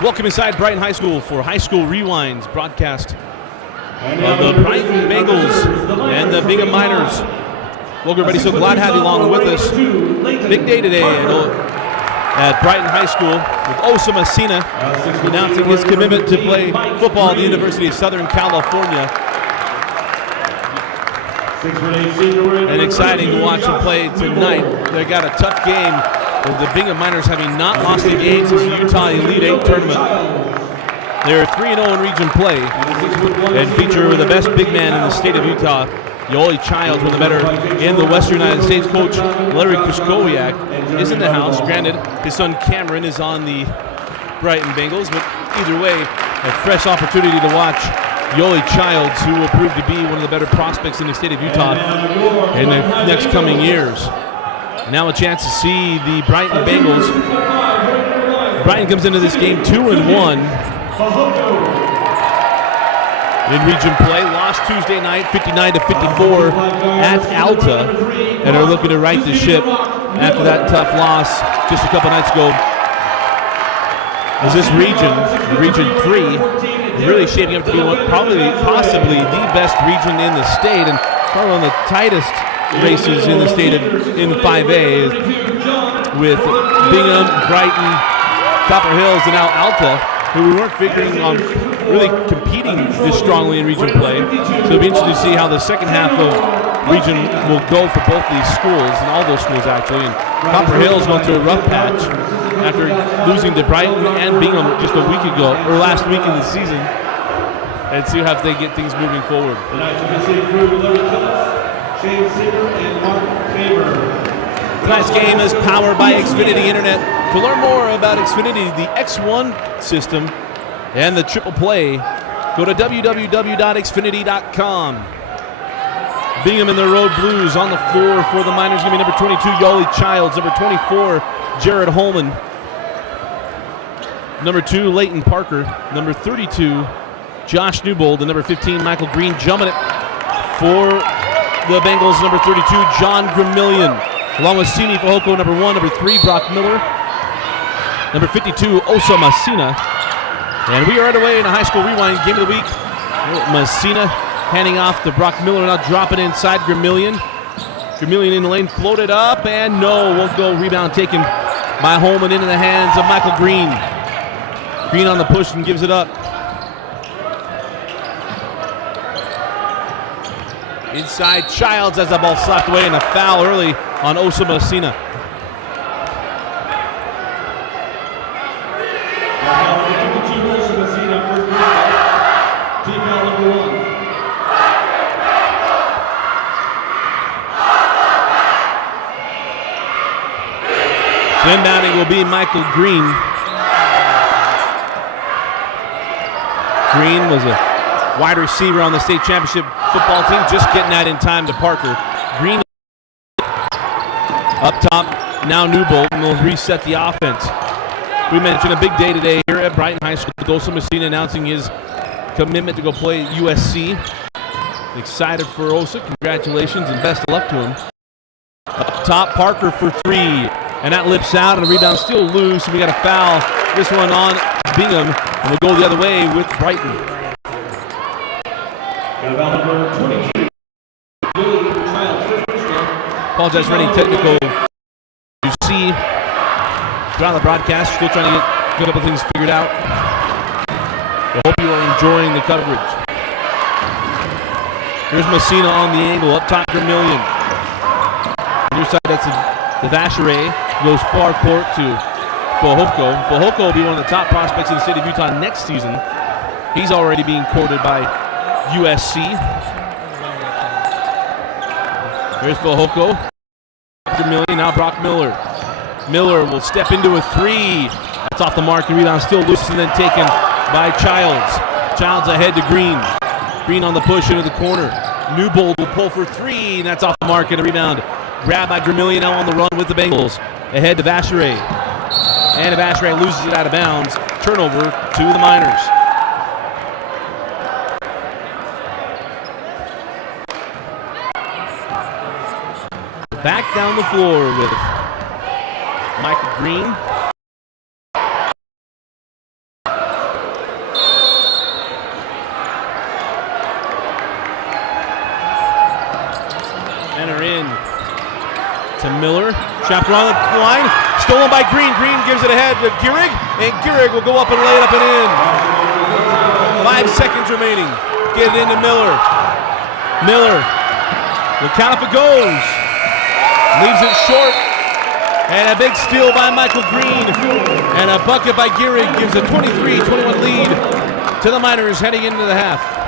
Welcome inside Brighton High School for High School Rewinds broadcast of the Brighton Bengals and the Bingham Miners. Welcome everybody, so glad to have you along with us. Big day today at Brighton High School with Osa Masina announcing his commitment to play football at the University of Southern California. And exciting to watch him play tonight. They got a tough game with the Bingham Miners having not lost a game since the Utah Elite 8 tournament. They're 3-0 in region play and feature the best big man in the state of Utah. Yoeli Childs, one of the better in the Western United States. Coach Larry Kuskowiak is in the house. Granted, his son Cameron is on the Brighton Bengals, but either way, a fresh opportunity to watch Yoeli Childs, who will prove to be one of the better prospects in the state of Utah in the next coming years. Now a chance to see the Brighton Bengals. Brighton comes into this game 2-1 in region play. Lost Tuesday night 59-54 at Alta, and are looking to right the ship after that tough loss just a couple nights ago. As this region, Region 3, is really shaping up to be possibly the best region in the state, and probably one of the tightest races in the state in 5A, with Bingham, Brighton, Copper Hills, and now Alta, who we weren't figuring on really competing this strongly in region play. So it'll be interesting to see how the second half of region will go for both these schools, and all those schools actually. And Copper Hills going through a rough patch after losing to Brighton and Bingham just a week ago, or last week in the season, and see how they get things moving forward. Tonight's game is powered by Xfinity Internet. To learn more about Xfinity, the X1 system, and the triple play, go to www.xfinity.com. Bingham in their road blues on the floor for the Miners. Going to be number 22, Yoeli Childs. Number 24, Jared Holman. Number 2, Leighton Parker. Number 32, Josh Newbold. And number 15, Michael Green. Jumping it for the Bengals, number 32, John Gramillion. Along with Simi Fahoko, number 1. Number 3, Brock Miller. Number 52, Osa Masina. And we are underway in a high school rewind game of the week. Masina handing off to Brock Miller, now dropping inside Gramillion. Gramillion in the lane, floated up, and no, won't go. Rebound taken by Holman into the hands of Michael Green. Green on the push and gives it up. Inside, Childs has the ball slapped away, and a foul early on Osa Masina. Inbounding will be Michael Green. Green was a wide receiver on the state championship football team, just getting that in time to Parker. Green up top, now Newbold, and will reset the offense. We mentioned a big day today here at Brighton High School with Osa Masina announcing his commitment to go play at USC. Excited for Osa, congratulations and best of luck to him. Up top, Parker for 3. And that lips out, and the rebound still loose, and we got a foul. This one on Bingham, and we'll go the other way with Brighton. Apologize for any technical you see throughout the broadcast. Still trying to get a couple things figured out. I hope you are enjoying the coverage. Here's Masina on the angle, up top Gramillion. On your side, that's the Vacheray. Goes far court to Fahoko. Fahoko will be one of the top prospects in the state of Utah next season. He's already being courted by USC. There's Fahoko. Now Brock Miller. Miller will step into a 3. That's off the mark. The rebound still loose and then taken by Childs. Childs ahead to Green. Green on the push into the corner. Newbold will pull for 3, and that's off the mark, and a rebound. Grabbed by Gramillion, now on the run with the Bengals. Ahead to Vacheray. And Vacheray loses it out of bounds. Turnover to the Miners. Back down the floor with Michael Green. Center in to Miller. Chopped around the line. Stolen by Green. Green gives it ahead to Gearig. And Gearig will go up and lay it up and in. 5 seconds remaining. Get it into Miller. Miller will count if it goes. Leaves it short. And a big steal by Michael Green. And a bucket by Gearig gives a 23-21 lead to the Miners heading into the half.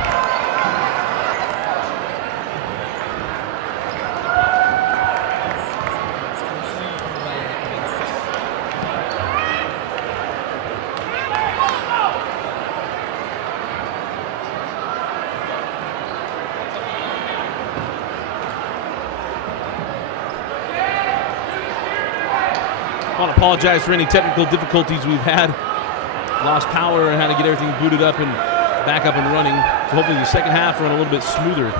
I want to apologize for any technical difficulties we've had. Lost power and had to get everything booted up and back up and running. So hopefully the second half run a little bit smoother.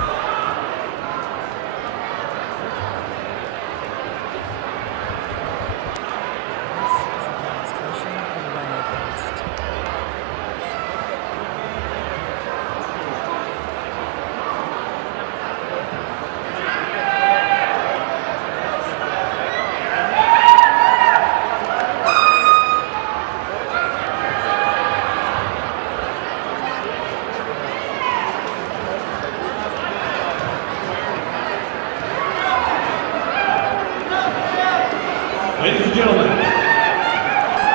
Ladies and gentlemen,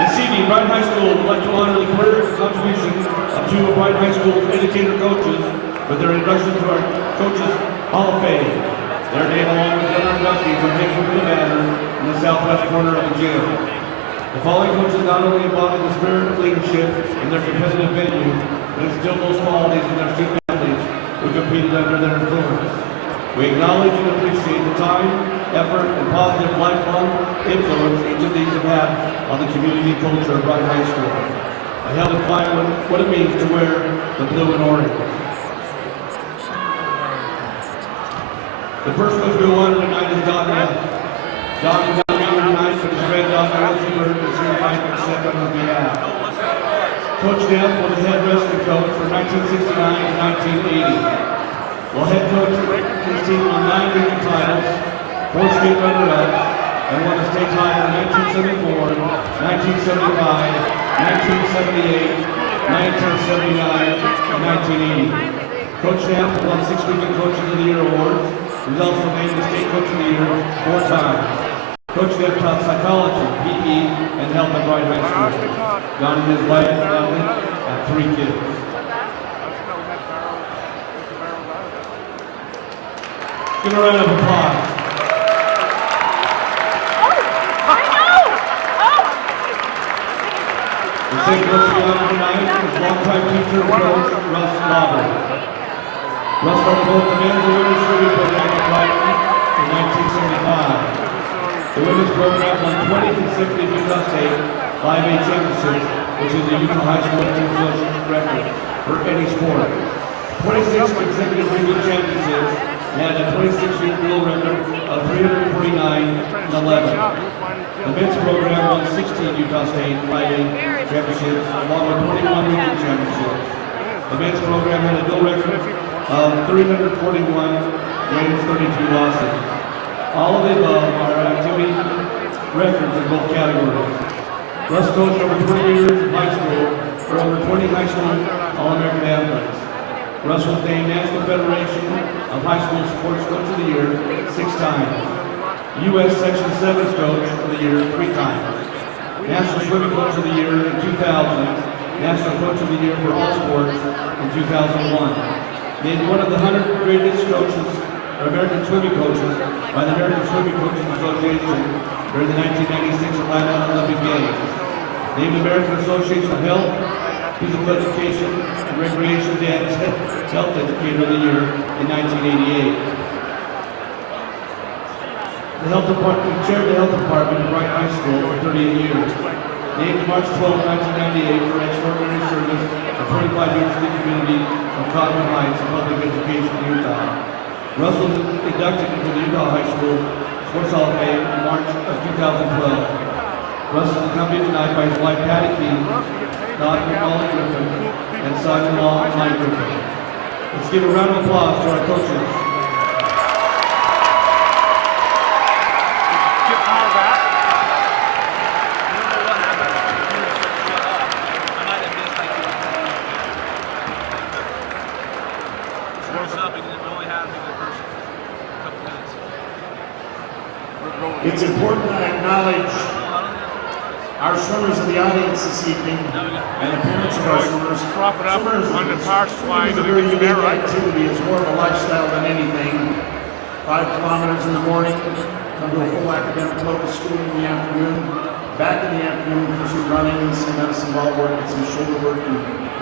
this evening, Brighton High School would like to honor the career and contributions of two of Brighton High School's educator coaches with their induction to our Coaches Hall of Fame. Their name, along with the other inductees, are hanging from the banner in the southwest corner of the gym. The following coaches not only embody the spirit of leadership in their competitive venue, but instill those qualities in their student athletes who competed under their influence. We acknowledge and appreciate the time, effort, and positive lifelong influence each of these have had on the community culture of Brighton High School. I helped define what it means to wear the blue and orange. The first coach we will honor tonight is Don Neff. Don is not here tonight, but his granddaughter Elsie Bird is here tonight to step on his behalf. Coach Neff was the head wrestling coach from 1969 to 1980. While head coach, his team won 9 region titles, 4 state runner-ups, and won the state title in 1974, 1975, 1978, 1979, and 1980. Coach Neff won 6 Weekend Coaches of the Year awards. He was also named the State Coach of the Year 4 times. Coach Neff taught psychology, PE, and health at Brighton High School. Don and his wife and family have 3 kids. Give a round of applause. The second coach we honor tonight is longtime teacher and coach Russ Lauber. Russ started both the men's and women's swimming program at Brighton in 1975. The women's program won 20 consecutive Utah State 5A championships, which is the Utah High School Team Association record for any sport. 26 consecutive regional championships and had a 26-year dual record of 349 and 11. The men's program won 16 Utah State 5A championships, along with 21 regional championships. The men's program had a dual record of 341 wins, 32 losses. All of the above are activity records in both categories. Russ coached over 20 years in high school for over 20 high school All-American athletes. Russ was named National Federation of High School Sports Coach of the Year 6 times. U.S. Section 7's Coach of the Year 3 times. National Swimming Coach of the Year in 2000. National Coach of the Year for all sports in 2001. Named one of the 100 greatest coaches, or American swimming coaches, by the American Swimming Coaches Association during the 1996 Atlanta Olympic Games. Named American Association of Health, Physical Education, and Recreation Dad's Health Educator of the Year in 1988. The Health Department chaired the Health Department at Brighton High School for 38 years. Named March 12, 1998 for extraordinary service of 25 years to the community of Cotton Heights and public education in Utah. Russ was inducted into the Utah High School Sports Hall of Fame in March of 2012. Russ is accompanied tonight by his wife Patty King, daughter Molly Griffin, and son-in-law Mike Griffin. Let's give a round of applause to our coaches. It's important to acknowledge our swimmers in the audience this evening and the parents of our swimmers. Prop it up on the park slide. It's a very unique activity. It's more of a lifestyle than anything. 5 kilometers in the morning, come to a full academic local school in the afternoon, back in the afternoon for some running and some medicine ball work and some shoulder work and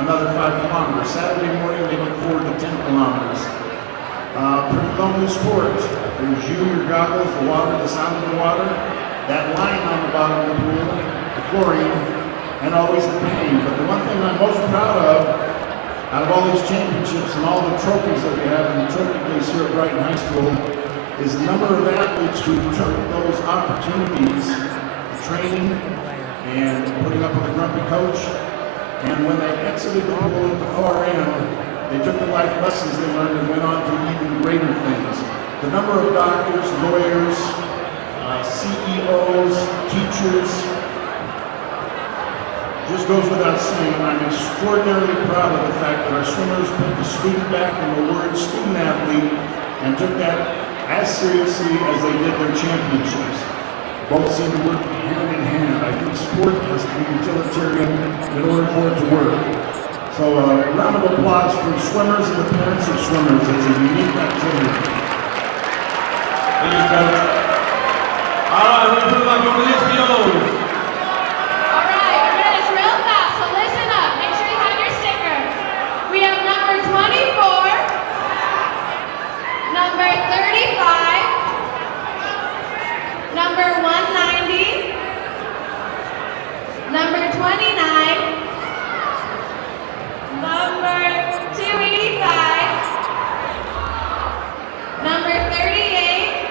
another 5 kilometers. Saturday morning, they look forward to 10 kilometers. Pretty lonely sport. There's you, your goggles, the water, the sound of the water, that line on the bottom of the pool, the chlorine, and always the pain. But the one thing I'm most proud of, out of all these championships and all the trophies that we have in the trophy case here at Brighton High School, is the number of athletes who took those opportunities, training and putting up with a grumpy coach, and when they exited the pool at the far end, they took the life lessons they learned and went on to even greater things. The number of doctors, lawyers, CEOs, teachers, just goes without saying. I'm extraordinarily proud of the fact that our swimmers put the student back in the word student athlete and took that as seriously as they did their championships. Both seem to work hand in hand. I think sport has to be utilitarian in order for it to work. So a round of applause for swimmers and the parents of swimmers. It's a unique activity. Thank you, Coach. All right, we're going to put it back over the HBO. All right, we're doing this real fast, so listen up. Make sure you have your sticker. We have number 24, number 35, number 190, number 29, number 285, number 38,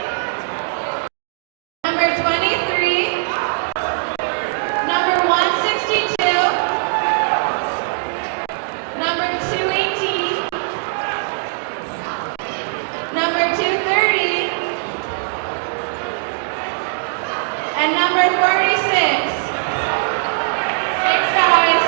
number 23, number 162, number 218, number 230, and number 46. Thanks, guys.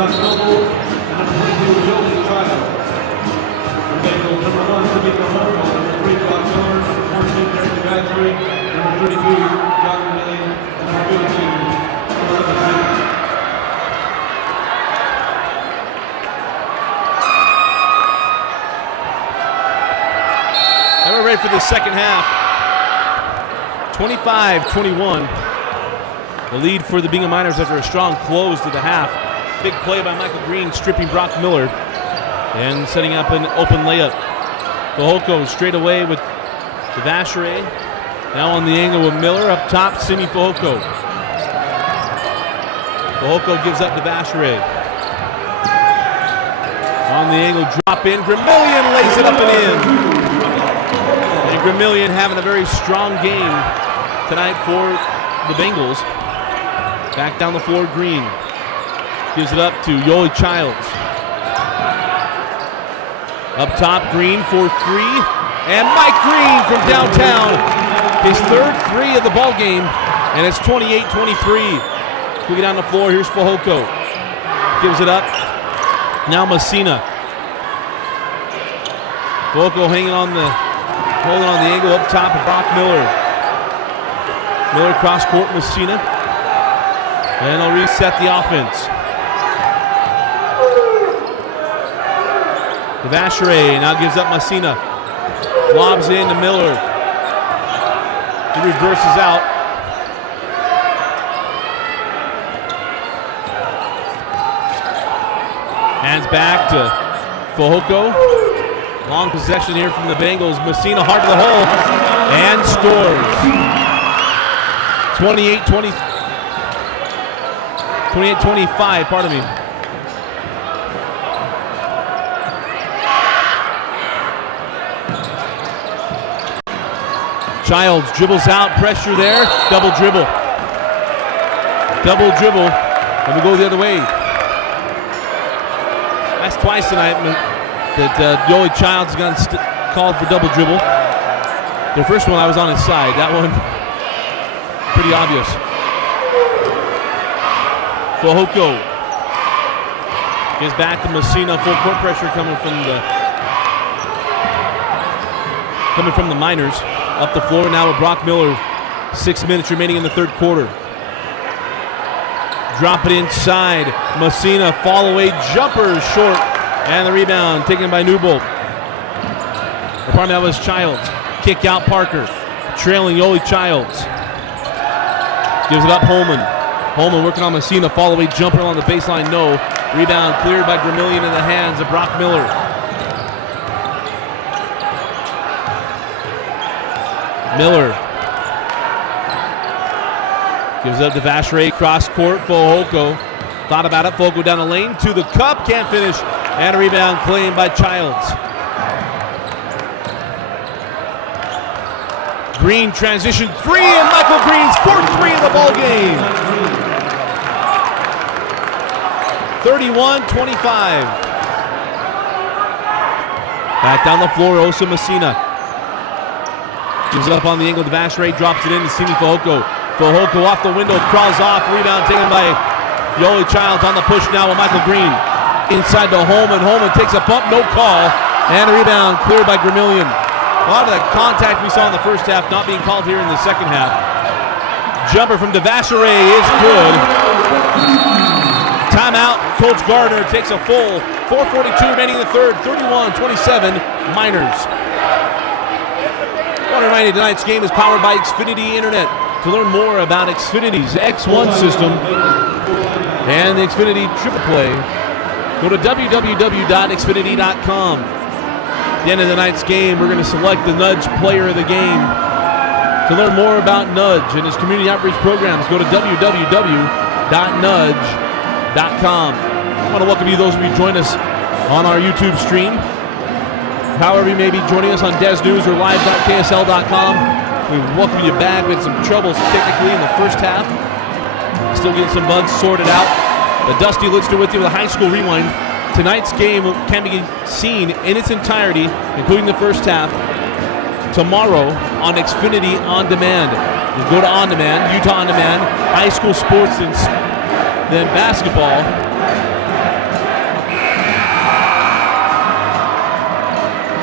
Josh Noble, and number 22, Yoeli Childs. The Bengals, number 1, Samika Holcomb, number 3, Brock Miller, number 14, Jeremy Guidry, number 32, John Renee, and number 15, Osa Masina. And we're ready for the second half. 25-21. The lead for the Bingham Miners after a strong close to the half. Big play by Michael Green, stripping Brock Miller and setting up an open layup. Fehoko straight away with Devashere. Now on the angle with Miller. Up top, Simi Fehoko. Fehoko gives up Devashere. On the angle, drop in. Gramillion lays it up and in. And Gramillion having a very strong game tonight for the Bengals. Back down the floor, Green. Gives it up to Yoeli Childs. Up top, Green for three. And Mike Green from downtown. His third three of the ball game. And it's 28-23. Moving down the floor, here's Fehoko. Gives it up. Now Masina. Fehoko holding on the angle up top of Brock Miller. Miller cross court, Masina. And they'll reset the offense. Devashere now gives up Masina. Lobs in to Miller. He reverses out. Hands back to Fehoko. Long possession here from the Bengals. Masina hard to the hole and scores. 28-25, pardon me. Childs dribbles out, pressure there, double dribble. Double dribble, and we go the other way. That's twice tonight that Yoeli Childs got called for double dribble. The first one I was on his side. That one, pretty obvious. Fehoko gives back to Masina. Full court pressure coming from the Miners. Up the floor now with Brock Miller. 6 minutes remaining in the third quarter. Drop it inside. Masina, fall away jumper short. And the rebound taken by Newbold. That was Childs. Kick out Parker. Trailing Yoeli Childs. Gives it up Holman. Holman working on Masina. Fall away jumper on the baseline. No. Rebound cleared by Gramillion in the hands of Brock Miller. Miller gives up to Devashere, cross court. Fehoko thought about it. Fehoko down the lane to the cup, can't finish, and a rebound claimed by Childs. Green transition three, and Michael Green's fourth three of the ball game. 31-25. Back down the floor, Osa Masina. Gives it up on the angle, Devashere drops it in to Simi Fehoko. Fehoko off the window, crawls off, rebound taken by Yoeli Childs on the push now with Michael Green. Inside to Holman, Holman takes a bump, no call, and a rebound cleared by Gramillion. A lot of the contact we saw in the first half not being called here in the second half. Jumper from Devashere is good. Timeout, Coach Gardner takes a full 4:42 remaining in the third, 31-27 Miners. I want to remind you tonight's game is powered by Xfinity Internet. To learn more about Xfinity's X1 system and the Xfinity Triple Play, go to www.xfinity.com. At the end of tonight's game, we're going to select the Nudge Player of the Game. To learn more about Nudge and his community outreach programs, go to www.nudge.com. I want to welcome you, those of you who join us on our YouTube stream. However, you may be joining us on Des News or live.ksl.com. We welcome you back. We had some troubles technically in the first half. Still getting some bugs sorted out. The Dusty Litzner with you with a high school rewind. Tonight's game can be seen in its entirety, including the first half, tomorrow on Xfinity On Demand. You go to On Demand, Utah On Demand, high school sports, and then basketball.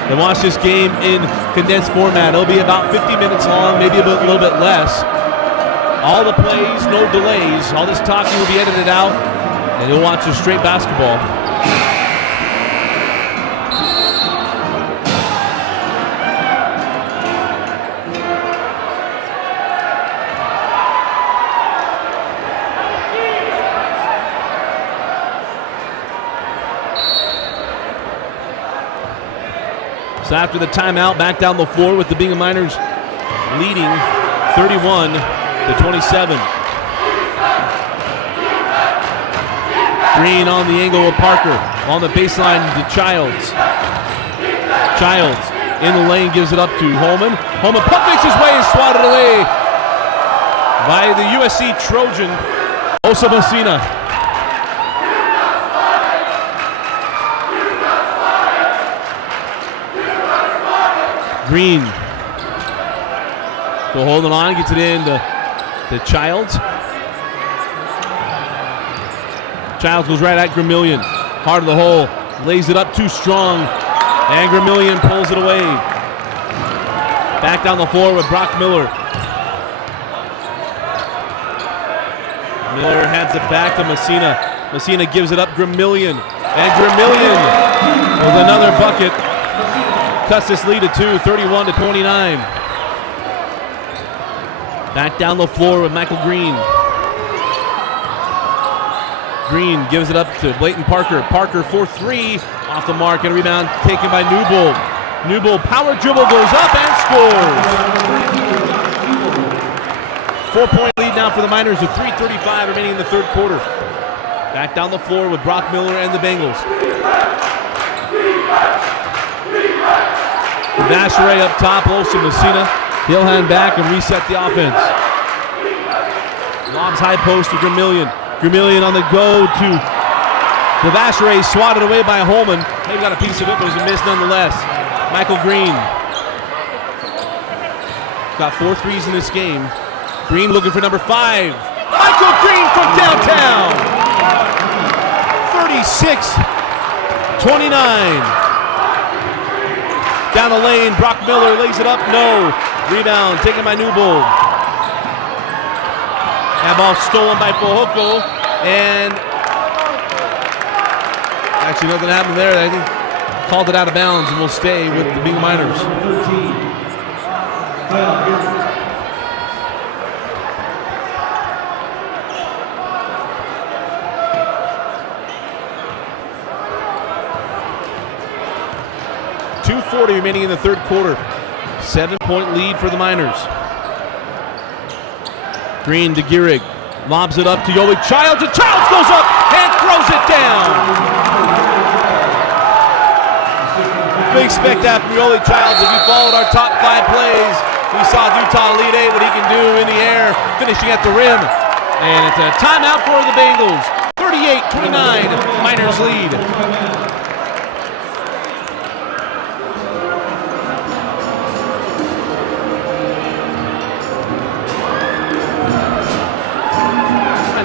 And watch this game in condensed format. It'll be about 50 minutes long, maybe a little bit less. All the plays, no delays. All this talking will be edited out, and you'll watch a straight basketball. So after the timeout, back down the floor with the Bingham Miners leading 31-27. Green on the angle with Parker. On the baseline to Childs. Childs in the lane gives it up to Holman. Holman pump fakes his way and swatted away by the USC Trojan, Osa Masina. Green still holding on, gets it in to Childs. Childs goes right at Gramillion. Heart of the hole, lays it up too strong, and Gramillion pulls it away. Back down the floor with Brock Miller. Miller hands it back to Masina. Masina gives it up Gramillion, and Gramillion with another bucket. Cuts this lead to 2, 31-29. Back down the floor with Michael Green. Green gives it up to Blayton Parker. Parker for 3, off the mark, and a rebound taken by Newbold. Newbold power dribble goes up and scores. 4-point lead now for the Miners with 3:35 remaining in the third quarter. Back down the floor with Brock Miller and the Bengals. Vasheray up top, Osa Masina. He'll hand back and reset the offense. Lobs high post to Gramillion. Gramillion on the go to Vasheray, swatted away by Holman. Maybe got a piece of it, but it was a miss nonetheless. Michael Green. Got 4 threes in this game. Green looking for number 5. Michael Green from downtown. 36-29. Down the lane, Brock Miller lays it up, no. Rebound taken by Newbold. That ball stolen by Fehoko, and actually nothing happened there. I think called it out of bounds and will stay with the Bingham Miners. 2:40 remaining in the third quarter. 7-point lead for the Miners. Green to Gearig. Lobs it up to Yoeli Childs, and Childs goes up and throws it down. Big spectacular from Yoeli Childs. If you followed our top 5 plays, we saw Utah Elite 8, what he can do in the air, finishing at the rim. And it's a timeout for the Bengals. 38-29, Miners lead.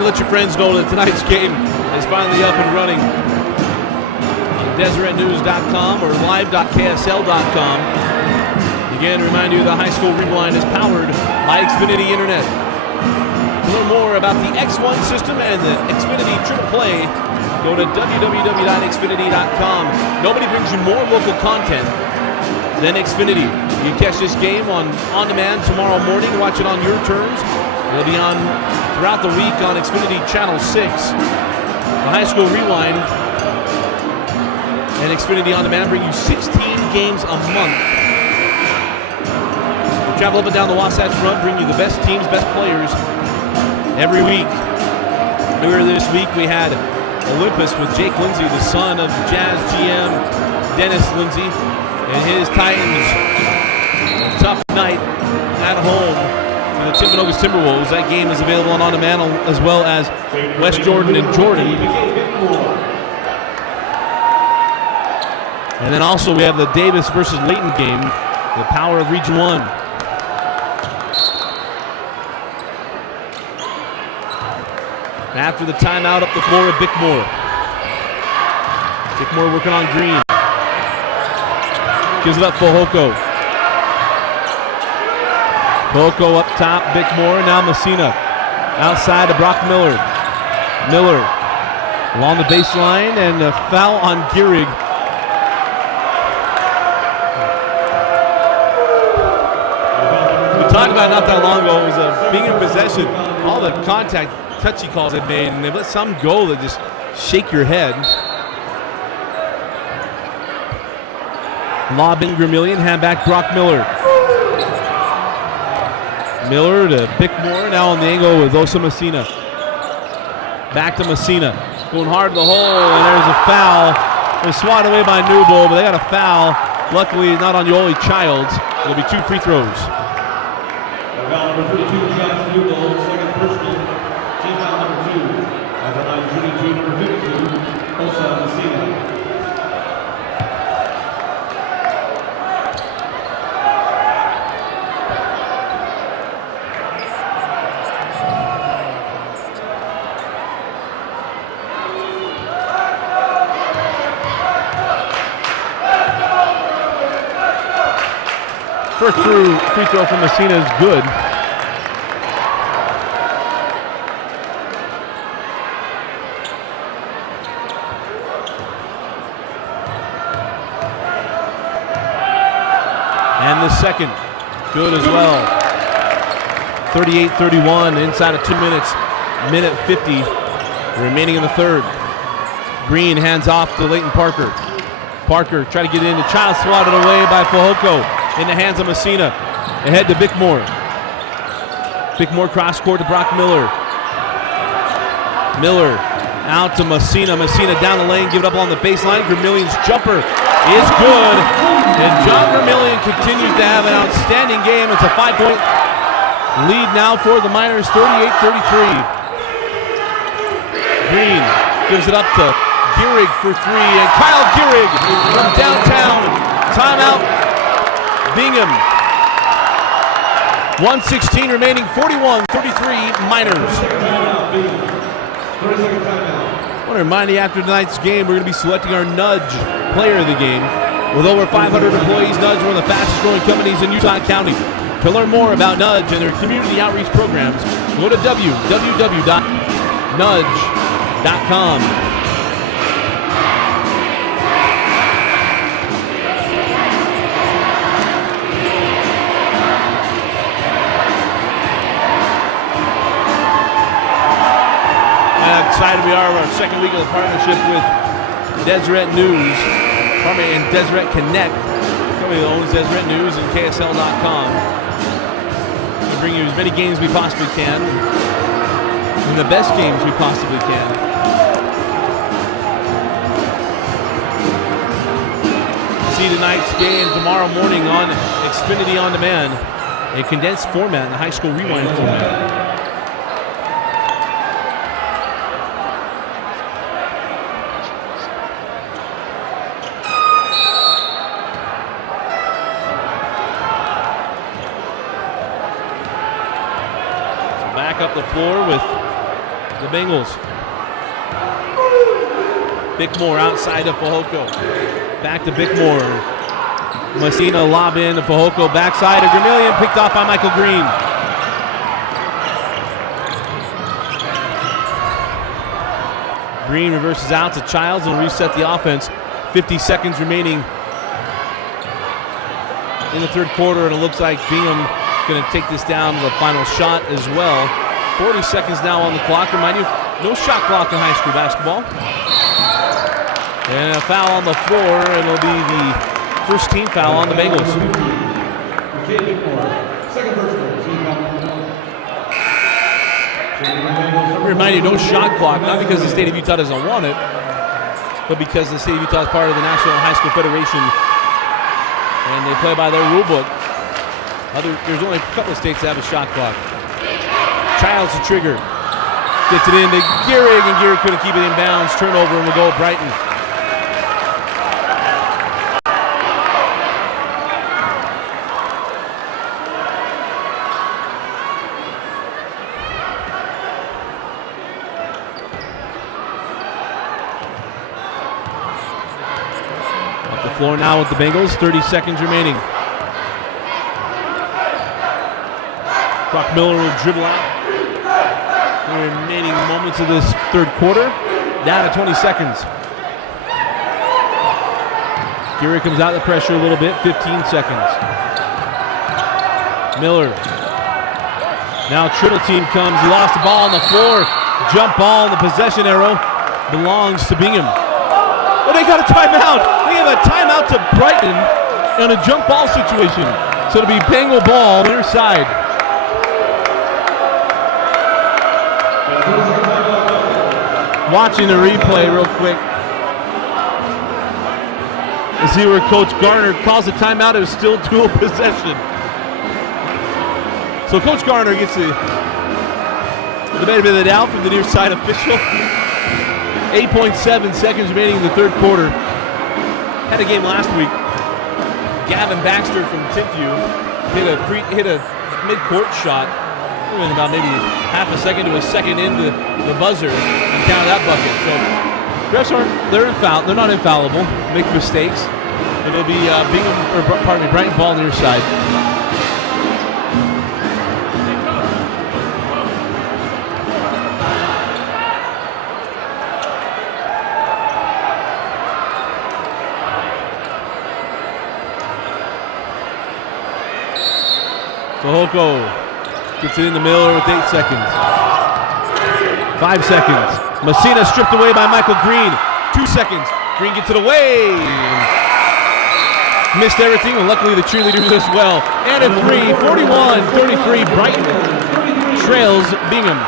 Let your friends know that tonight's game is finally up and running on DeseretNews.com or live.ksl.com. Again, remind you the High School Rewind is powered by Xfinity Internet. To learn more about the X1 system and the Xfinity Triple Play, go to www.xfinity.com. Nobody brings you more local content than Xfinity. You catch this game on demand tomorrow morning, watch it on your terms. It'll be on throughout the week on Xfinity Channel 6. The High School Rewind and Xfinity On Demand bring you 16 games a month. We travel up and down the Wasatch Front, bring you the best teams, best players every week. Earlier this week we had Olympus with Jake Lindsay, the son of Jazz GM Dennis Lindsay, and his Titans. A tough night at home. The Timpanogos Timberwolves. That game is available on demand, as well as West Jordan and Jordan. And then also we have the Davis versus Layton game, the power of Region 1. After the timeout, up the floor with Bickmore. Bickmore working on Green. Gives it up for Hoko. Hoko up top, Bickmore, now Masina. Outside to Brock Miller. Miller along the baseline, and a foul on Gearig. We talked about not that long ago, it was a Bingham possession. All the contact, touchy calls it made, and they let some go that just shake your head. Lob in Vermillion, hand back Brock Miller. Miller to Bickmore, now on the angle with Osa Masina. Back to Masina, going hard to the hole, and there's a foul. They're swatted away by Newbold, but they got a foul. Luckily, not on Yoeli Childs. It'll be 2 free throws. Foul number 32, Johnson Newbold, second personal. Team foul number 2. At the line shooting 2, number 52, Osa Masina. First free throw from Masina is good. And the second, good as well. 38-31 inside of 2 minutes. Minute 50 remaining in the third. Green hands off to Leighton Parker. Parker try to get into Childs, swatted away by Fehoko. In the hands of Masina. Ahead to Bickmore. Bickmore cross court to Brock Miller. Miller out to Masina. Masina down the lane, give it up on the baseline. Vermillion's jumper is good. And John Vermillion continues to have an outstanding game. It's a 5-point lead now for the Miners, 38-33. Green gives it up to Gearig for 3. And Kyle Gearig from downtown. Timeout. Bingham. 1:16 remaining, 41-33 Miners. I want to remind you, after tonight's game, we're going to be selecting our Nudge player of the game. With over 500 employees, Nudge is one of the fastest growing companies in Utah County. To learn more about Nudge and their community outreach programs, go to www.nudge.com. Excited we are of our second week of the partnership with Deseret News and Deseret Connect, the company that owns Deseret News and KSL.com. We bring you as many games we possibly can, and the best games we possibly can. See tonight's game tomorrow morning on Xfinity On Demand, a condensed format in the high school rewind format. Up the floor with the Bengals. Bickmore outside of Fehoko. Back to Bickmore. Masina lob in to Fehoko. Backside of Vermillion, picked off by Michael Green. Green reverses out to Childs and reset the offense. 50 seconds remaining in the third quarter, and it looks like Bingham going to take this down to the final shot as well. 40 seconds now on the clock. Remind you, no shot clock in high school basketball. And a foul on the floor, and it'll be the first team foul on the Bengals. Remind you, no shot clock, not because the state of Utah doesn't want it, but because the state of Utah is part of the National High School Federation, and they play by their rule book. There's only a couple of states that have a shot clock. Childs to trigger. Gets it in to Gearig, and Gearig couldn't keep it in bounds. Turnover, and we'll go with Brighton. floor now with the Bengals. 30 seconds remaining. Brock Miller will dribble out. The remaining moments of this third quarter. Down to 20 seconds. Gearig comes out of the pressure a little bit. 15 seconds. Miller. Now triple team comes. He lost the ball on the floor. Jump ball. The possession arrow belongs to Bingham. Oh, they got a timeout. They have a timeout to Brighton on a jump ball situation. So it'll be Bengal ball near side. Watching the replay real quick. And see where Coach Garner calls the timeout. It was still dual possession. So Coach Garner gets the benefit of the doubt from the near side official. 8.7 seconds remaining in the third quarter. Had a game last week. Gavin Baxter from Timpview hit a mid-court shot. About maybe half a second to a second into the buzzer and count that bucket. So refs they're not infallible. Make mistakes. It'll be Brighton ball near side. Fehoko gets it into Miller with 8 seconds. 5 seconds. Masina stripped away by Michael Green. 2 seconds. Green gets it away. Missed everything, and luckily the cheerleaders as well. And a 3, 41-33. Brighton trails Bingham.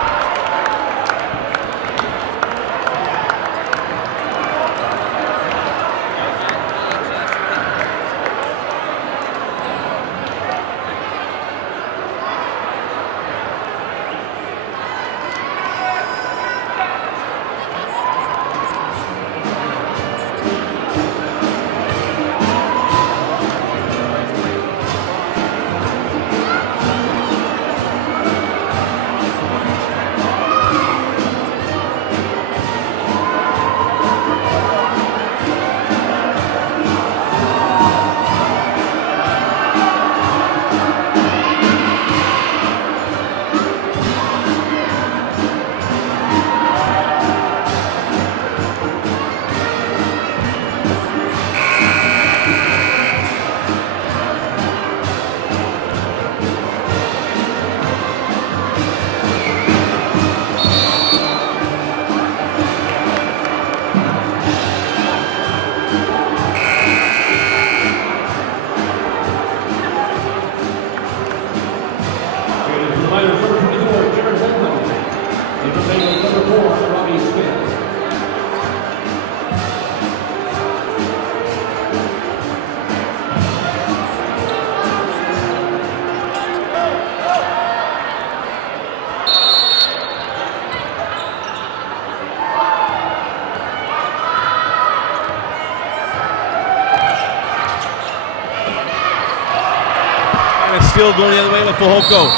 Still going the other way with Fehoko.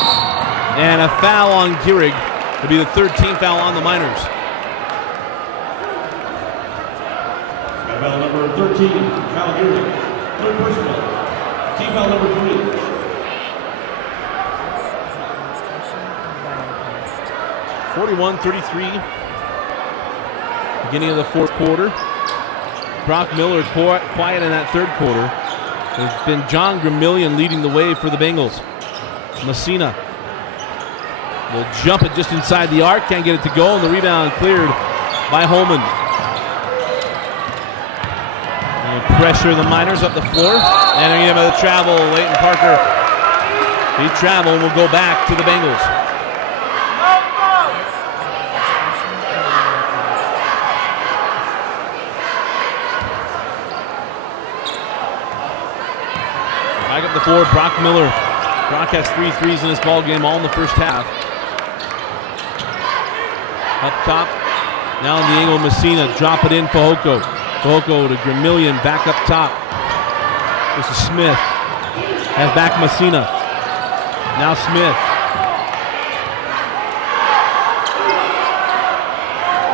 And a foul on Gearig. It'll be the third team foul on the Miners. Foul number 13, Kyle Gearig. Third personal. Team foul number 3. (41-33). Beginning of the fourth quarter. Brock Miller quiet in that third quarter. It's been John Gramillion leading the way for the Bengals. Masina will jump it just inside the arc. Can't get it to go, and the rebound cleared by Holman. And pressure the Miners up the floor. And again, the travel, Leighton Parker. He traveled and will go back to the Bengals. Back up the floor, Brock Miller. Brock has 3 threes in this ball game, all in the first half. Up top, now in the angle, Masina. Drop it in, Fehoko. Fehoko to Gramillion, back up top. This is Smith. Has back Masina. Now Smith.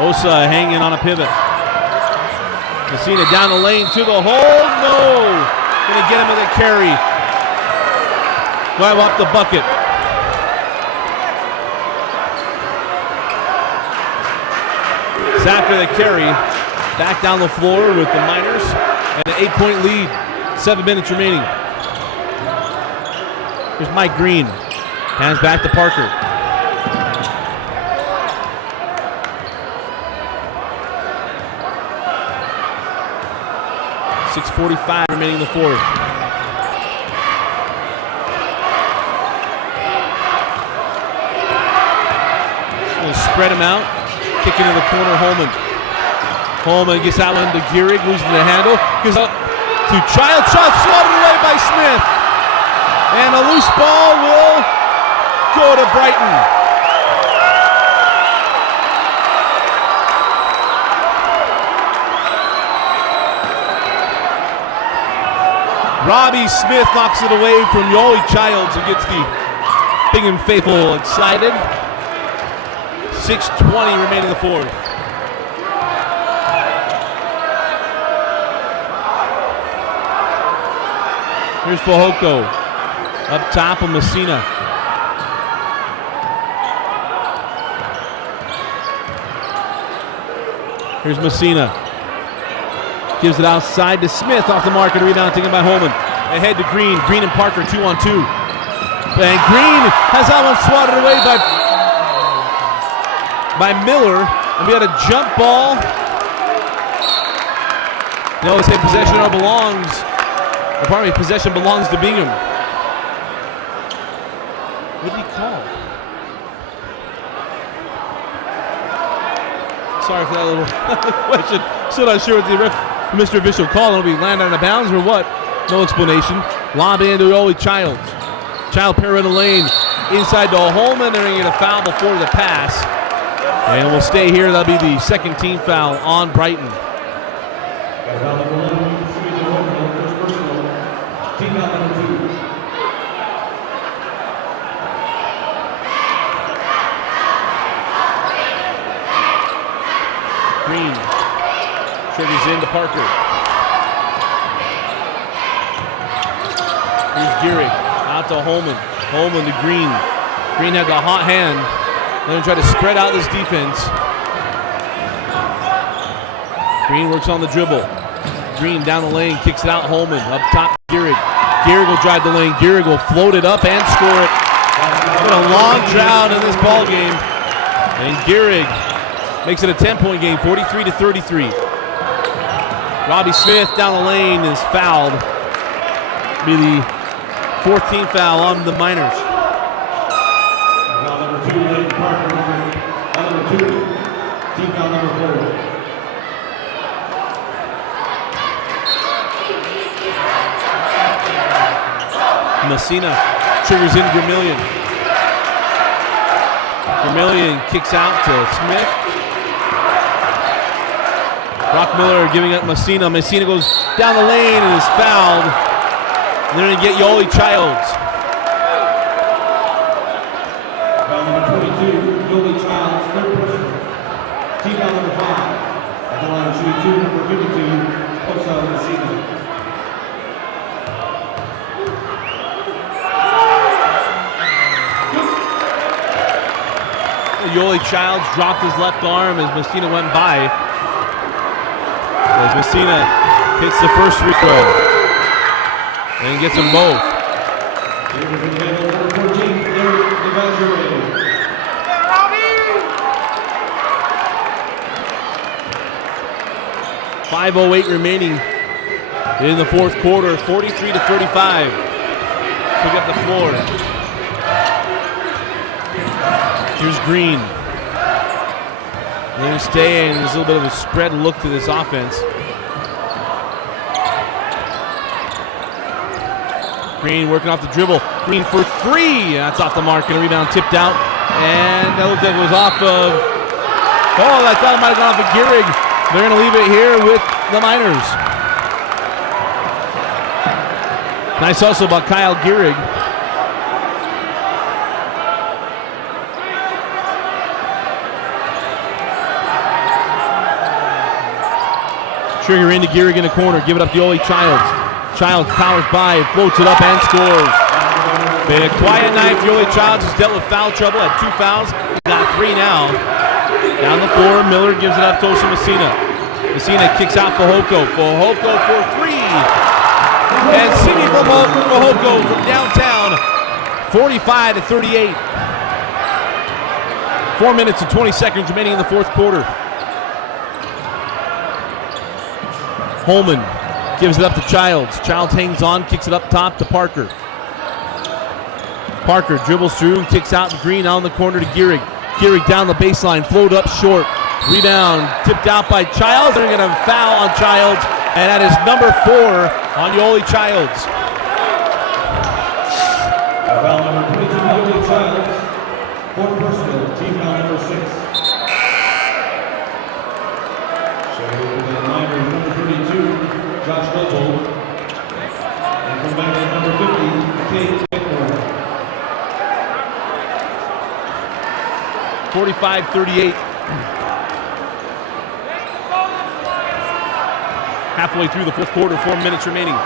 Osa hanging on a pivot. Masina down the lane to the hole. No! Gonna get him with a carry. Drive off the bucket. After the carry, back down the floor with the Miners, and an 8-point lead. 7 minutes remaining. Here's Mike Green. Hands back to Parker. .6:45 remaining in the fourth. Gonna spread him out. Kick into the corner, Holman gets that one to Gearig, losing the handle. Gives up to Childs. Shot swatted away by Smith. And a loose ball will go to Brighton. Robbie Smith knocks it away from Yoeli Childs and gets the Bingham faithful excited. 6:20 remaining in the fourth. Here's Fehoko. Up top of Masina. Here's Masina. Gives it outside to Smith off the mark and rebound taken by Holman. Ahead to Green. Green and Parker 2-on-2. And Green has that one swatted away by Miller. And we had a jump ball. No, it's a possession possession belongs to Bingham. What did he call? Sorry for that little question. Still not sure what the Mr. Official called. Will we land out of bounds or what? No explanation. Lob into Yoeli Childs. Child pair in the lane. Inside to Holman. They're going to get a foul before the pass. And we'll stay here. That'll be the second team foul on Brighton. Green triggers into Parker. Here's Gearig out to Holman. Holman to Green. Green had the hot hand. They're going to try to spread out this defense. Green works on the dribble. Green down the lane, kicks it out. Holman up top. Gearig. Gearig will drive the lane. Gearig will float it up and score it. Been a long drought in this ball game, and Gearig makes it a 10-point game, 43-33. Robbie Smith down the lane is fouled. Be the 14th foul on the Miners. Foul number 2, Leighton Parker. Foul number 2, team foul number 4. Masina triggers in Vermillion. Vermillion kicks out to Smith. Brock Miller giving up Masina. Masina goes down the lane and is fouled. And they're going to get Yoeli Childs. Foul number 22, Yoeli Childs, third person. Team foul number 5. At the line of shooting 2, number 52, Osa Masina. Yoeli Childs dropped his left arm as Masina went by. As Masina hits the first free throw and gets them both. 5:08 remaining in the fourth quarter. 43-35. Pick up the floor. Here's Green. They're staying. There's a little bit of a spread look to this offense. Green working off the dribble. Green for 3. That's off the mark and a rebound tipped out. And that looked like it was off of. Oh, I thought it might have gone off of Gearig. They're going to leave it here with the Miners. Nice hustle by Kyle Gearig. Trigger into Gearig in the corner. Give it up to Yoeli Childs. Childs powers by, floats it up, and scores. Been a quiet night for Yoeli Childs. Has dealt with foul trouble. Had 2 fouls. Got 3 now. Down the floor. Miller gives it up to Osa Masina. Masina kicks out for Hoko. For 3. And Simi for Hoko from downtown. 45-38. 4 minutes and 20 seconds remaining in the fourth quarter. Holman gives it up to Childs. Childs hangs on, kicks it up top to Parker. Parker dribbles through and kicks out to Green on the corner to Gearig. Gearig down the baseline, float up short. Rebound tipped out by Childs. They're going to foul on Childs, and that is number 4 on Yoeli Childs. Foul number 22, Yoeli Childs. 4th personal, team foul number 6. So for the Niners, number 32, Josh Lobo. And from back at number 50, Kate Whitmore. 45-38. Halfway through the fourth quarter, 4 minutes remaining.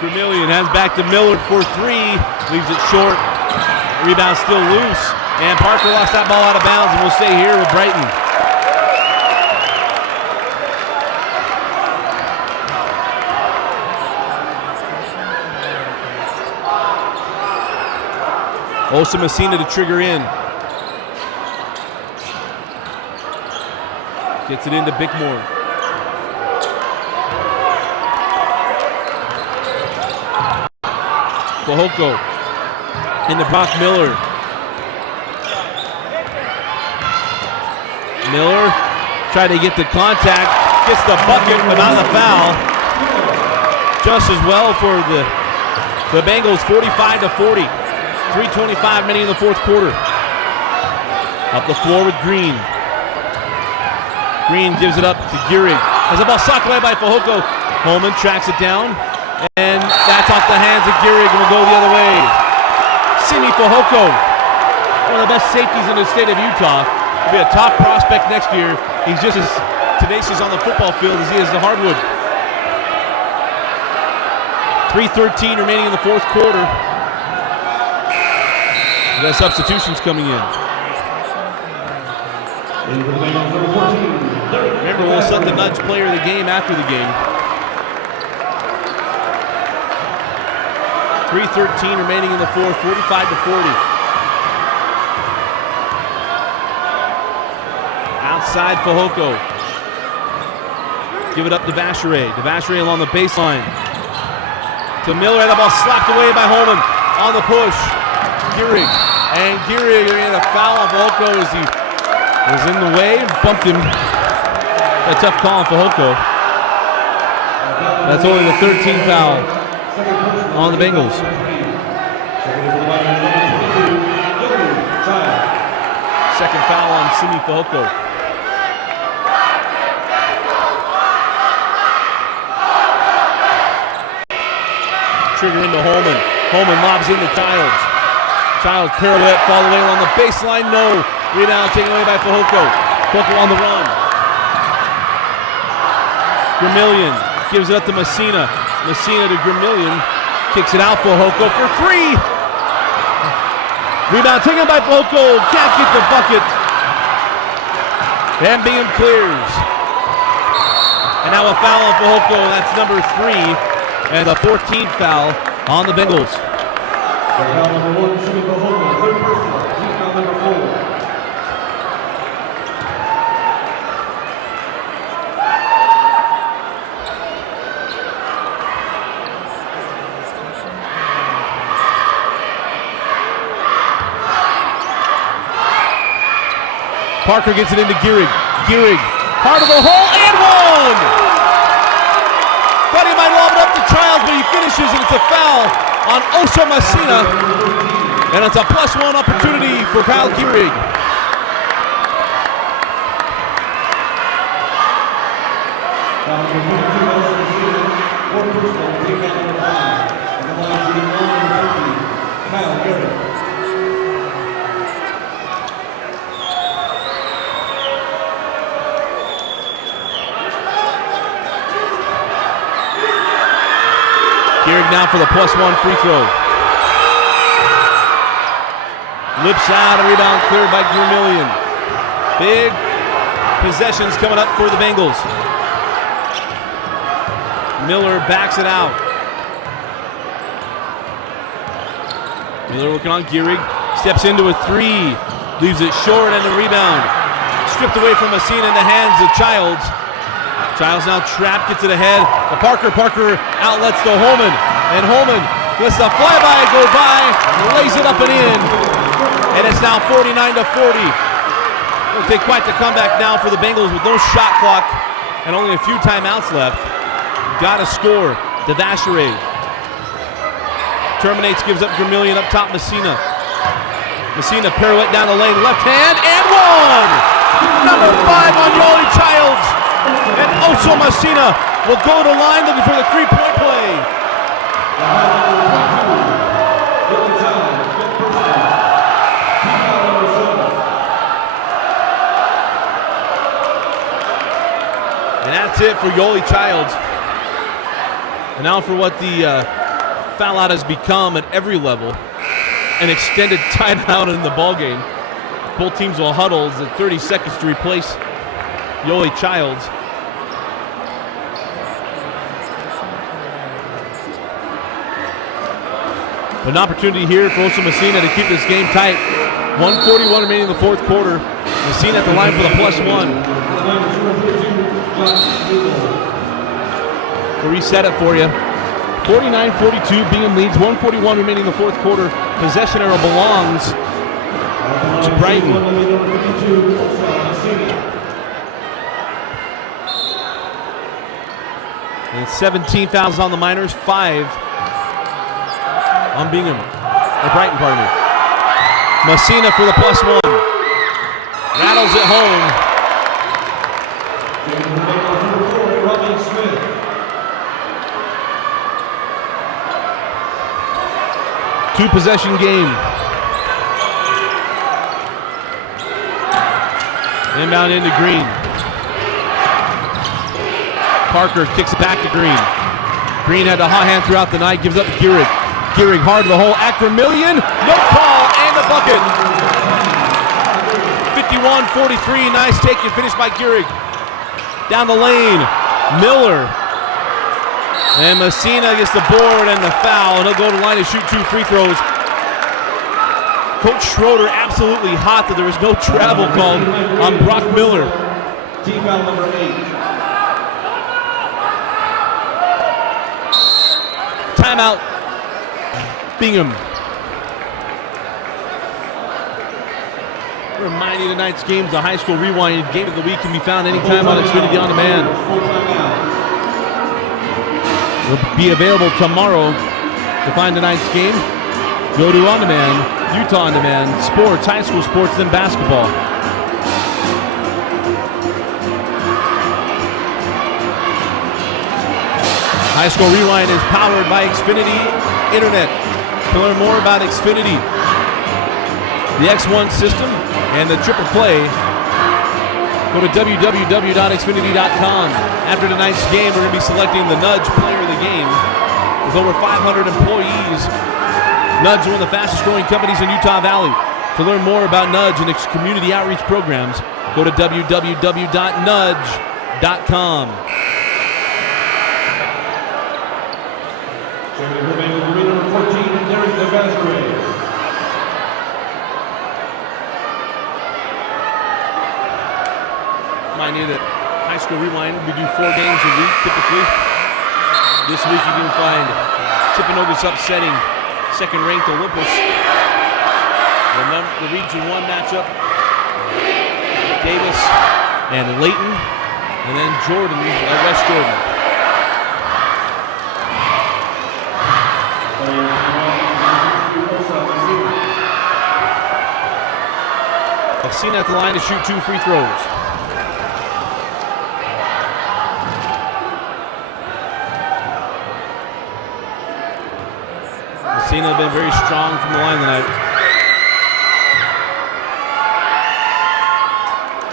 Vermillion has back to Miller for 3. Leaves it short. Rebound still loose. And Parker lost that ball out of bounds and will stay here with Brighton. Osa Masina to trigger in. Gets it into Bickmore. Fehoko into Brock Miller. Miller tried to get the contact, gets the bucket without the foul. Just as well for the Bengals, 45-40. 3:25 remaining in the fourth quarter. Up the floor with Green. Green gives it up to Gearig. Has the ball sucked away by Fehoko. Holman tracks it down. And that's off the hands of Gearig and will go the other way. Simi Fehoko, one of the best safeties in the state of Utah. Will be a top prospect next year. He's just as tenacious on the football field as he is the hardwood. 3:13 remaining in the fourth quarter. We got substitutions coming in. Remember, we'll set the nudge player of the game after the game. 3:13 remaining in the fourth, 45-40. Outside Fehoko. Give it up to Vacheray. Vacheray along the baseline. To Miller, and the ball slapped away by Holman. On the push, Gearig. And Gearig getting a foul on Fehoko as he was in the way, bumped him. A tough call on Fehoko. That's only the 13th foul on the Bengals. Second foul on Simi Fehoko. Trigger into Holman. Holman lobs into Childs. Childs pirouette, fall away along the baseline. No. Rebound taken away by Fehoko. Fehoko on the run. Vermillion gives it up to Masina. Masina to Vermillion. Kicks it out for Fehoko for 3. Rebound taken by Fehoko. Can't get the bucket. And Bingham clears. And now a foul on Fehoko. That's number 3. And the 14th foul on the Bengals. Foul number 1, Simi Fehoko. 3rd personal. Team foul number 4. Parker gets it into Gearig. Gearig, part of the hole, and one! Thought he might lob it up to Childs, but he finishes, and it's a foul on Osa Masina. And it's a +1 opportunity for Kyle Gearig. Foul number 22, Osa Masina. 4th personal, team foul number 5. And the line shooting number 50, Kyle Gearig. Gearig now for the +1 free throw. Lips out, a rebound cleared by Vermillion. Big possessions coming up for the Bengals. Miller backs it out. Miller working on Gearig. Steps into a three. Leaves it short and the rebound. Stripped away from Masina in the hands of Childs. Childs now trapped, gets it ahead. The Parker outlets to Holman. And Holman lets the flyby go by, lays it up and in. And it's now 49-40. It'll take quite the comeback now for the Bengals with no shot clock and only a few timeouts left. Got to score. Devashere terminates, gives up Vermillion up top. Masina pirouette down the lane, left hand, and one! Number 5 on Yoeli Childs. And Osa Masina will go to line looking for the three-point play. And that's it for Yoeli Childs. And now for what the foul out has become at every level. An extended timeout in the ballgame. Both teams will huddle at 30 seconds to replace Yoeli Childs. An opportunity here for Osa Masina to keep this game tight. 1:41 remaining in the fourth quarter. Masina at the line for the +1. We'll reset it for you. 49-42, Bingham leads. 1:41 remaining in the fourth quarter. Possession arrow belongs to Brighton. And 17 fouls on the Miners, 5 on Bingham. Or Brighton, pardon me. Masina for the +1. Rattles it home. Two-possession game. Inbound into Green. Parker kicks it back to Green. Green had the hot hand throughout the night, gives up to Gearig. Gearig hard to the hole. Acvermillion, no call, and a bucket. 51-43, nice take and finish by Gearig. Down the lane, Miller. And Masina gets the board and the foul, and he'll go to the line to shoot 2 free throws. Coach Schroeder absolutely hot that there was no travel called on Brock Miller. Team foul number 8. Timeout, Bingham. Reminding tonight's games, the high school rewind game of the week can be found anytime on Xfinity On Demand. Will be available tomorrow. To find tonight's game, go to On Demand, Utah On Demand, sports, high school sports, then basketball. High School Rewind is powered by Xfinity Internet. To learn more about Xfinity, the X1 system, and the Triple Play, go to www.xfinity.com. After tonight's game, we're going to be selecting the Nudge Player of the Game. With over 500 employees, Nudge is one of the fastest growing companies in Utah Valley. To learn more about Nudge and its community outreach programs, go to www.nudge.com. Remind you that High School Rewind, we do 4 games a week typically. This week you can find Tippinogus upsetting second-ranked Olympus. The Region 1 matchup, Davis and Layton, and then Jordan at West Jordan. Masina at the line to shoot 2 free throws. Masina been very strong from the line tonight.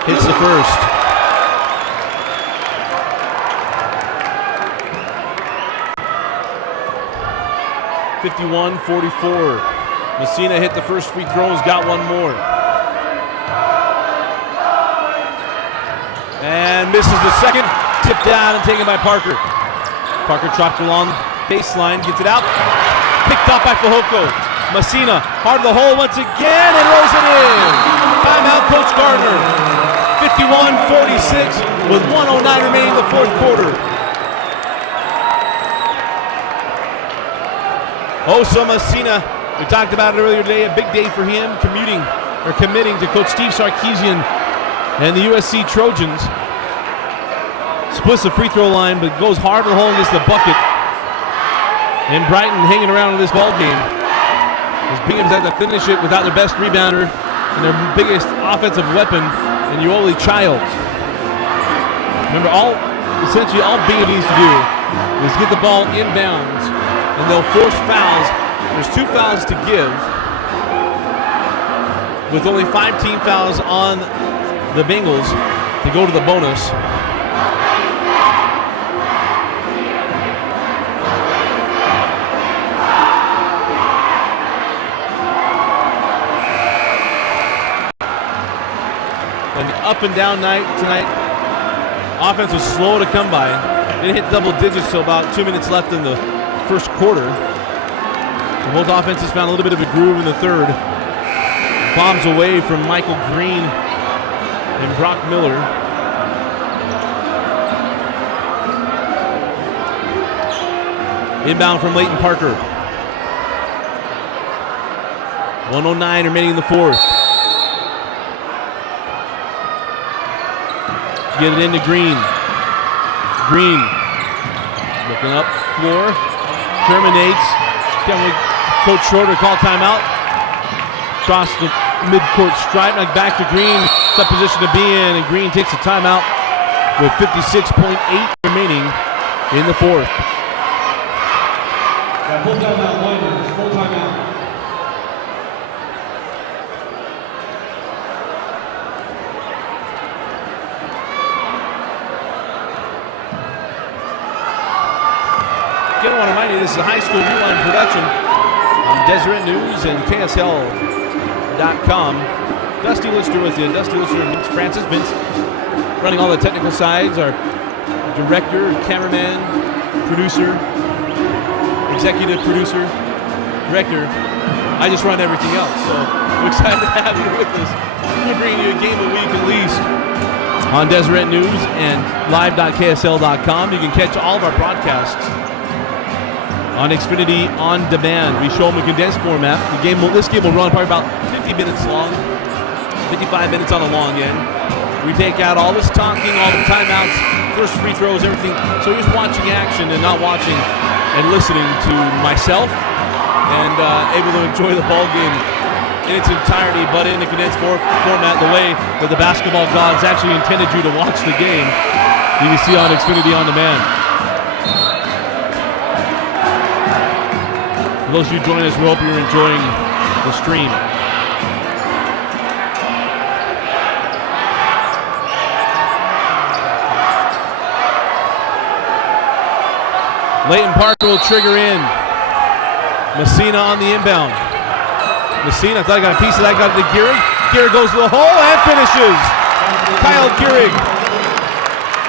Hits the first. 51-44. Masina hit the first free throw, has got one more. And misses the second. Tipped down and taken by Parker. Parker chopped along baseline, gets it out. Picked up by Fehoko. Masina, hard of the hole once again, and rolls it in. Timeout, Coach Gardner. 51-46 with 1:09 remaining in the fourth quarter. Osa Masina, we talked about it earlier today, a big day for him, committing to Coach Steve Sarkisian and the USC Trojans. Splits the free throw line, but goes hard to the hole and gets the bucket. And Brighton hanging around in this ball game. As Bingham's had to finish it without their best rebounder and their biggest offensive weapon in Yoeli Childs. Remember, essentially all Bingham needs to do is get the ball inbounds, and they'll force fouls. There's 2 fouls to give, with only 5 team fouls on the Bengals to go to the bonus. An up and down night tonight. Offense was slow to come by. It hit double digits till about 2 minutes left in the first quarter. And both offenses found a little bit of a groove in the third. Bombs away from Michael Green and Brock Miller. Inbound from Leighton Parker. 1:09 remaining in the fourth. Get it into Green. Green looking up floor. Terminates. Coach Schroeder call timeout. Across the midcourt stripe. Now back to Green. Tough position to be in. And Green takes a timeout with 56.8 remaining in the fourth. Got full timeout, Williams. Full timeout. Again, I want to remind you, this is a high school rewind production on Deseret News and KSL.com. Dusty Lister with you. Dusty Lister and Francis Vince running all the technical sides. Our director, cameraman, producer, executive producer, director. I just run everything else. So we're excited to have you with us. We're bringing you a game a week at least on Deseret News and live.ksl.com. You can catch all of our broadcasts on Xfinity On Demand. We show them a condensed format. This game will run probably about 50 minutes long, 55 minutes on the long end. We take out all this talking, all the timeouts, first free throws, everything. So you're just watching action and not watching and listening to myself and able to enjoy the ball game in its entirety, but in the condensed format, the way that the basketball gods actually intended you to watch the game. You can see on Xfinity On Demand. For those of you joining us, we hope you're enjoying the stream. Leighton Parker will trigger in. Masina on the inbound. Masina, I thought I got a piece of that, got it to Gearig. Gearig goes to the hole and finishes. Kyle Gearig.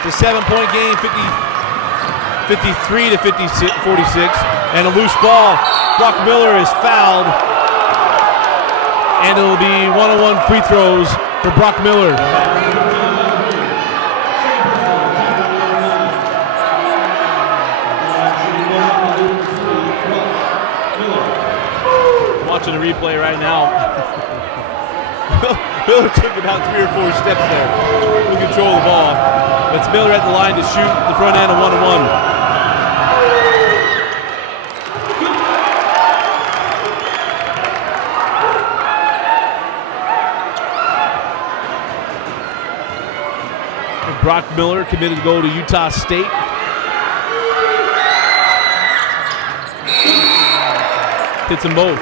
It's a 7-point game, 53 to 46, and a loose ball. Brock Miller is fouled, and it'll be 1-on-1 free throws for Brock Miller. Watching the replay right now. Miller took about 3 or 4 steps there to control the ball. But it's Miller at the line to shoot the front end of 1-on-1. Brock Miller committed to go to Utah State. Hits them both.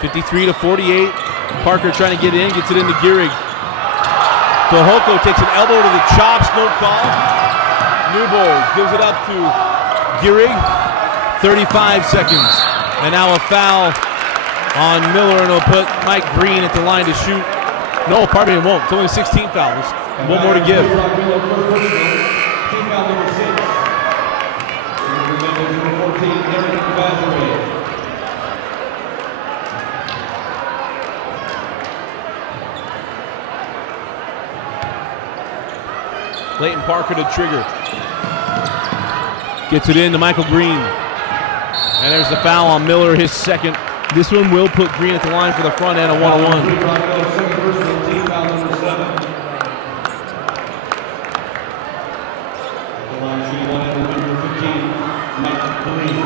53-48. Parker trying to get in, gets it into Gearig. Fehoko takes an elbow to the chops, no call. Newbold gives it up to Gearig. 35 seconds. And now a foul on Miller, and it'll put Mike Green at the line to shoot. No, pardon me, it won't. It's only 16 fouls. One more to give. Team foul number 6. Number 14, Eric Vazquez. Leighton Parker to trigger. Gets it in to Michael Green. And there's the foul on Miller, his second. This one will put Green at the line for the front end, a 1-on-1. Second personal, team foul number 7. The line shooting one and number 15, Mike Green.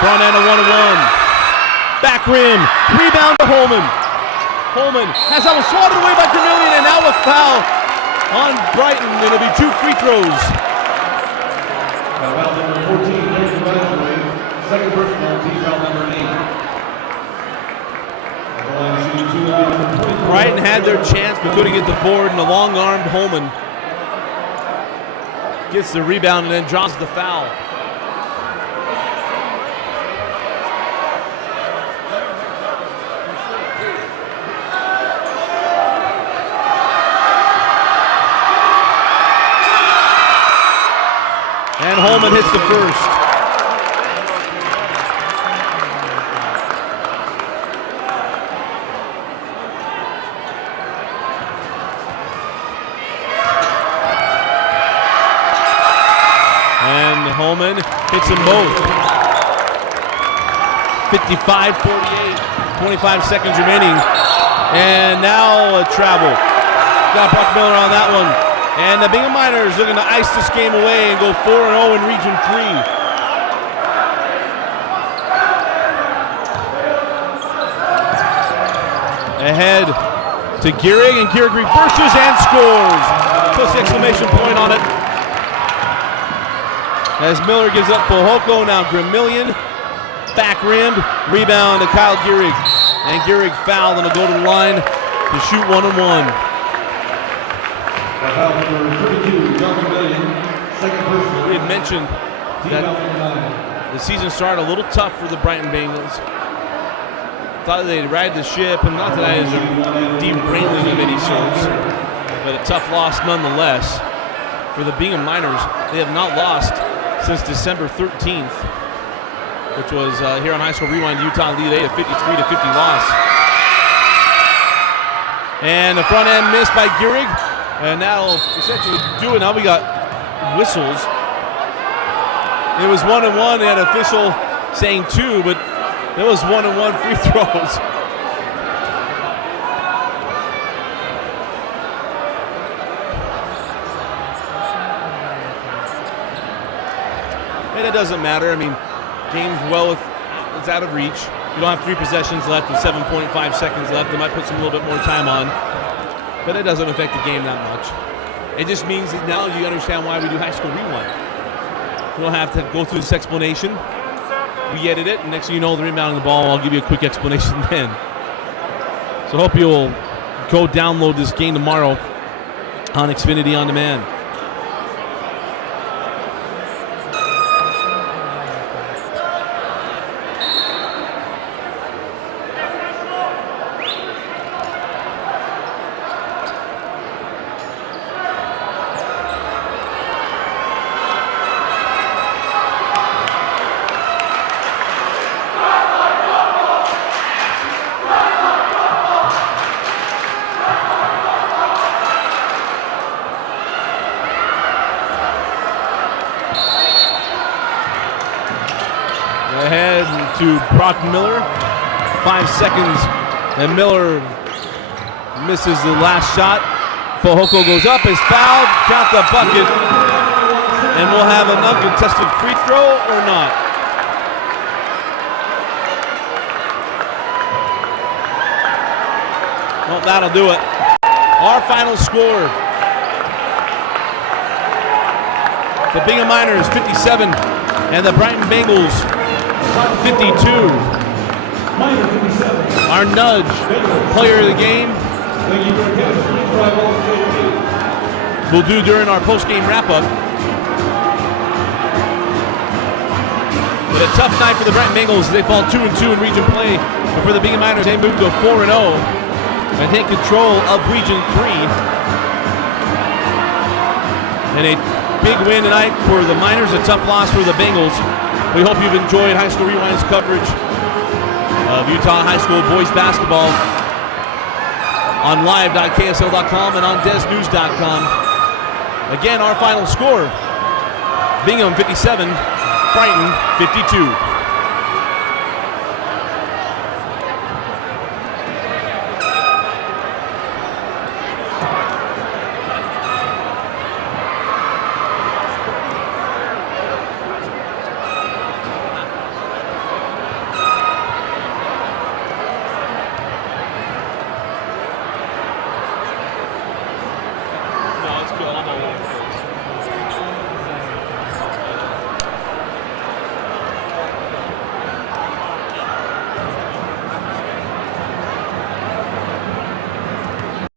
Front end, a 1-on-1. Back rim, rebound to Holman. Holman has that one swatted away by Vermillion, and now a foul on Brighton. It'll be 2 free throws. Foul number 14, Eric Vazquez. Second personal, team foul number 8. The line shooting 2 and number 23. Brighton had their chance but couldn't get the board, and the long-armed Holman gets the rebound and then draws the foul. And Holman hits the first. And Holman hits them both. 55-48, 25 seconds remaining. And now a travel. Got Buck Miller on that one. And the Bingham Miners looking to ice this game away and go 4-0 in Region 3. Ahead to Gearig, and Gearig reverses and scores. Puts the exclamation point on it. As Miller gives up Fehoko, now Vermillion. Back rimmed, rebound to Kyle Gearig. And Gearig fouled and will go to the line to shoot 1-on-1. Foul number 32, John Vermillion. Second personal. We had mentioned that the season started a little tough for the Brighton Bengals. Thought they'd ride the ship, and not that that is a derailing of any sorts, but a tough loss nonetheless. For the Bingham Miners, they have not lost since December 13th, which was here on High School Rewind. Utah lead a 53-50 loss. And the front end missed by Gearig. And that'll essentially do it. Now we got whistles. It was 1-1. They had an official saying 2, but it was 1-1 free throws. And it doesn't matter. I mean, game's it's out of reach. You don't have 3 possessions left with 7.5 seconds left. They might put some little bit more time on. But it doesn't affect the game that much. It just means that now you understand why we do High School Rewind. We don't have to go through this explanation. We edit it, and next thing you know, the rebounding the ball, I'll give you a quick explanation then. So I hope you'll go download this game tomorrow on Xfinity On Demand. Ahead to Brock Miller. 5 seconds, and Miller misses the last shot. Fehoko goes up, is fouled, count the bucket, and we'll have an uncontested free throw or not. Well, that'll do it. Our final score. The Bingham Miners 57 and the Brighton Bengals 52. Our nudge player of the game we'll do during our post-game wrap-up. But a tough night for the Brighton Bengals as they fall 2-2 in region play. But for the Bingham Miners, they move to 4-0 and take control of Region 3. And a big win tonight for the Miners, a tough loss for the Bengals. We hope you've enjoyed High School Rewind's coverage of Utah High School boys basketball on live.ksl.com and on desnews.com. Again, our final score, Bingham 57, Brighton 52.